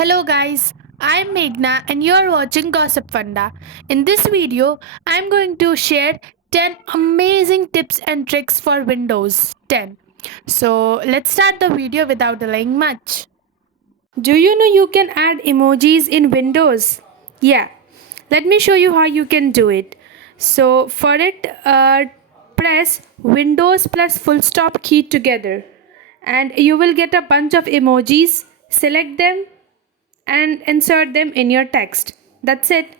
Hello guys, I'm Meghna and you're watching Gossipfunda. In this video, I'm going to share 10 amazing tips and tricks for Windows 10. So let's start the video without delaying much. Do you know you can add emojis in Windows? Yeah, let me show you how you can do it. So for it, press Windows plus full stop key together and you will get a bunch of emojis. Select them and insert them in your text. That's it.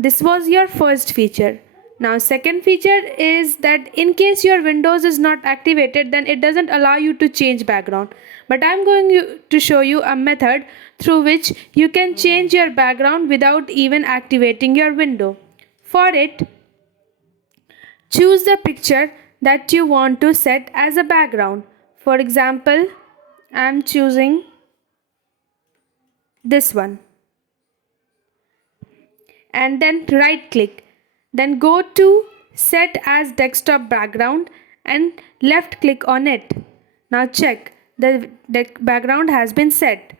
This was your first feature. Now second feature is that in case your Windows is not activated, then it doesn't allow you to change background. But I'm going to show you a method through which you can change your background without even activating your window. For it, choose the picture that you want to set as a background. For example, I'm choosing this one. And then right click, then go to set as desktop background and left click on it. Now check the background has been set.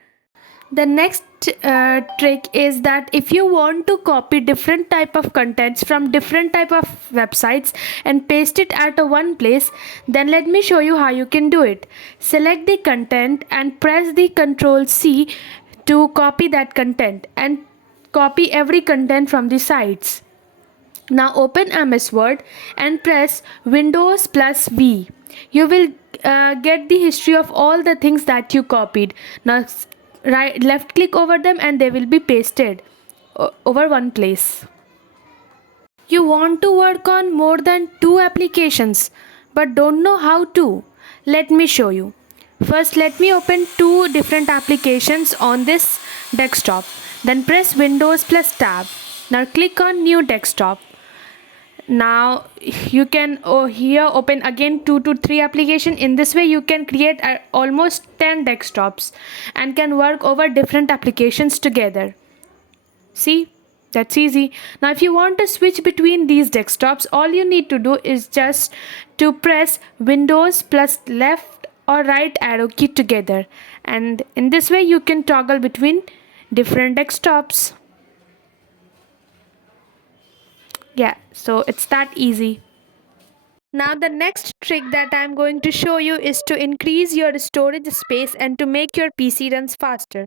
The next trick is that if you want to copy different type of contents from different type of websites and paste it at a one place, then let me show you how you can do it. Select the content and press the Ctrl C to copy that content and copy every content from the sites. Now open MS Word and press Windows plus V. You will get the history of all the things that you copied. Now left click over them and they will be pasted over one place. You want to work on more than two applications but don't know how to. Let me show you. First, let me open two different applications on this desktop. Then press Windows plus Tab. Now click on New Desktop. Now you can here open again 2 to 3 application. In this way you can create almost 10 desktops and can work over different applications together. See, that's easy. Now if you want to switch between these desktops, all you need to do is just to press Windows plus left or right arrow key together, and in this way you can toggle between different desktops. Yeah, so it's that easy. Now the next trick that I'm going to show you is to increase your storage space and to make your PC runs faster.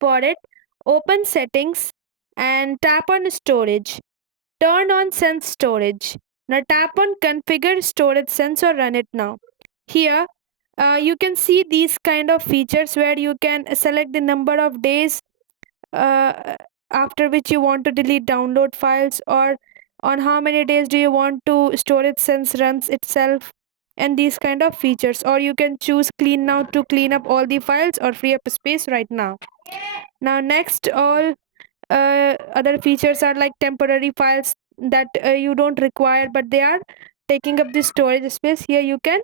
For it, open settings and tap on storage. Turn on sense storage. Now tap on configure storage sense or run it now. Here you can see these kind of features where you can select the number of days uh, after which you want to delete download files, or on how many days do you want to storage sense runs itself, and these kind of features. Or you can choose clean now to clean up all the files or free up space right now. Now next, all other features are like temporary files that you don't require but they are taking up the storage space. Here you can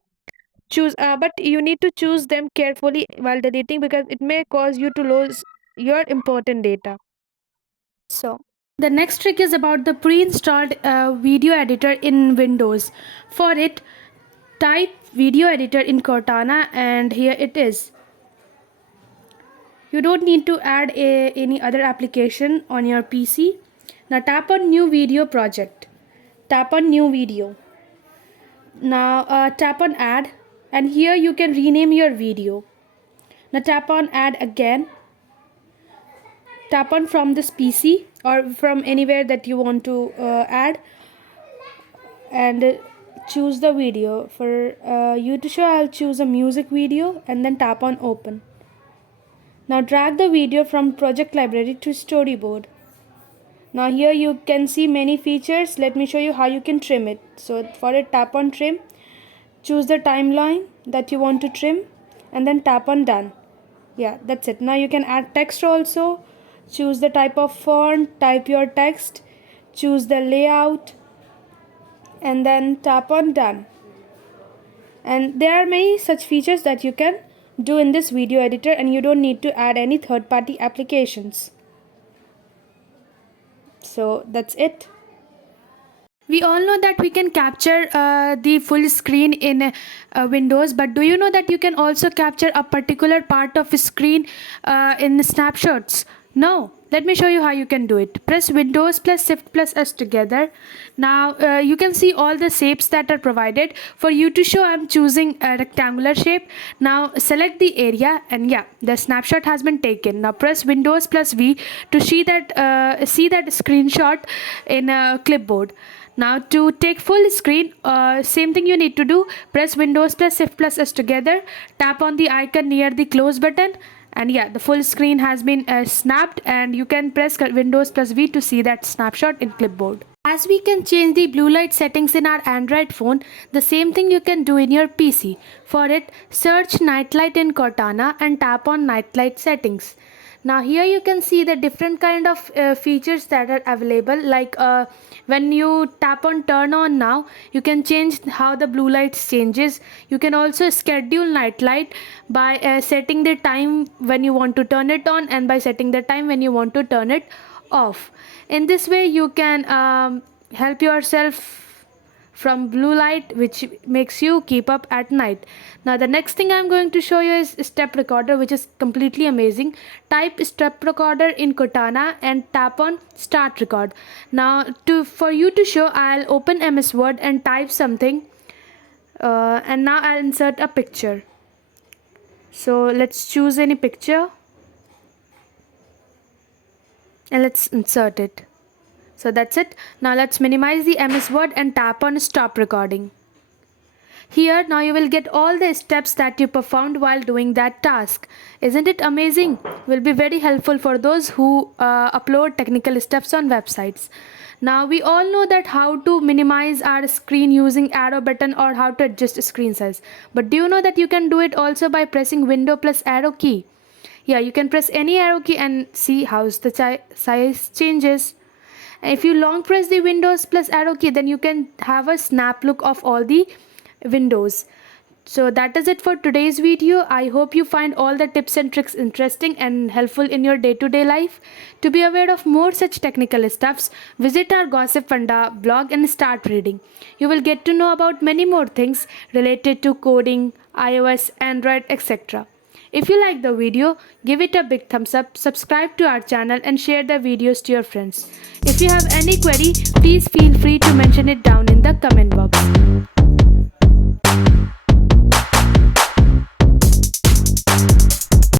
choose, but you need to choose them carefully while deleting because it may cause you to lose your important data. So the next trick is about the pre-installed video editor in Windows. For it, type video editor in Cortana and here it is. You don't need to add any other application on your PC. Now tap on new video project. Tap on new video. Now tap on add and here you can rename your video. Now tap on add again. Tap on from this PC or from anywhere that you want to add and choose the video. For you to show, I'll choose a music video and then tap on open. Now drag the video from project library to storyboard. Now here you can see many features. Let me show you how you can trim it. So for it, tap on trim, choose the timeline that you want to trim and then tap on done. Yeah, that's it. Now you can add text also. Choose the type of font, type your text, choose the layout and then tap on done. And there are many such features that you can do in this video editor and you don't need to add any third-party applications. So that's it. We all know that we can capture the full screen in Windows, but do you know that you can also capture a particular part of a screen in snapshots? No, let me show you how you can do it. Press Windows plus Shift plus S together. Now you can see all the shapes that are provided. For you to show, I'm choosing a rectangular shape. Now select the area, and yeah, the snapshot has been taken. Now press Windows plus V to see that screenshot in a clipboard. Now to take full screen, same thing you need to do. Press Windows plus Shift plus S together. Tap on the icon near the close button, and yeah, the full screen has been snapped, and you can press Windows plus V to see that snapshot in clipboard. As we can change the blue light settings in our Android phone, the same thing you can do in your PC. For it, search Nightlight in Cortana and tap on Nightlight settings. Now here you can see the different kind of features that are available, like when you tap on turn on now, you can change how the blue light changes. You can also schedule nightlight by setting the time when you want to turn it on, and by setting the time when you want to turn it off. In this way you can help yourself from blue light, which makes you keep up at night. Now the next thing I'm going to show you is step recorder, which is completely amazing. Type step recorder in Cortana and tap on start record. Now for you to show, I'll open MS Word and type something, and now I'll insert a picture. So let's choose any picture and let's insert it. So that's it. Now let's minimize the MS Word and tap on stop recording. Here now you will get all the steps that you performed while doing that task. Isn't it amazing? Will be very helpful for those who upload technical steps on websites. Now we all know that how to minimize our screen using arrow button, or how to adjust screen size. But do you know that you can do it also by pressing Window plus arrow key? Yeah, you can press any arrow key and see how the size changes. If you long press the Windows plus arrow key, then you can have a snap look of all the windows. So that is it for today's video. I hope you find all the tips and tricks interesting and helpful in your day-to-day life. To be aware of more such technical stuffs, visit our Gossipfunda blog and start reading. You will get to know about many more things related to coding, iOS, Android, etc. If you like the video, give it a big thumbs up, subscribe to our channel and share the videos to your friends. If you have any query, please feel free to mention it down in the comment box.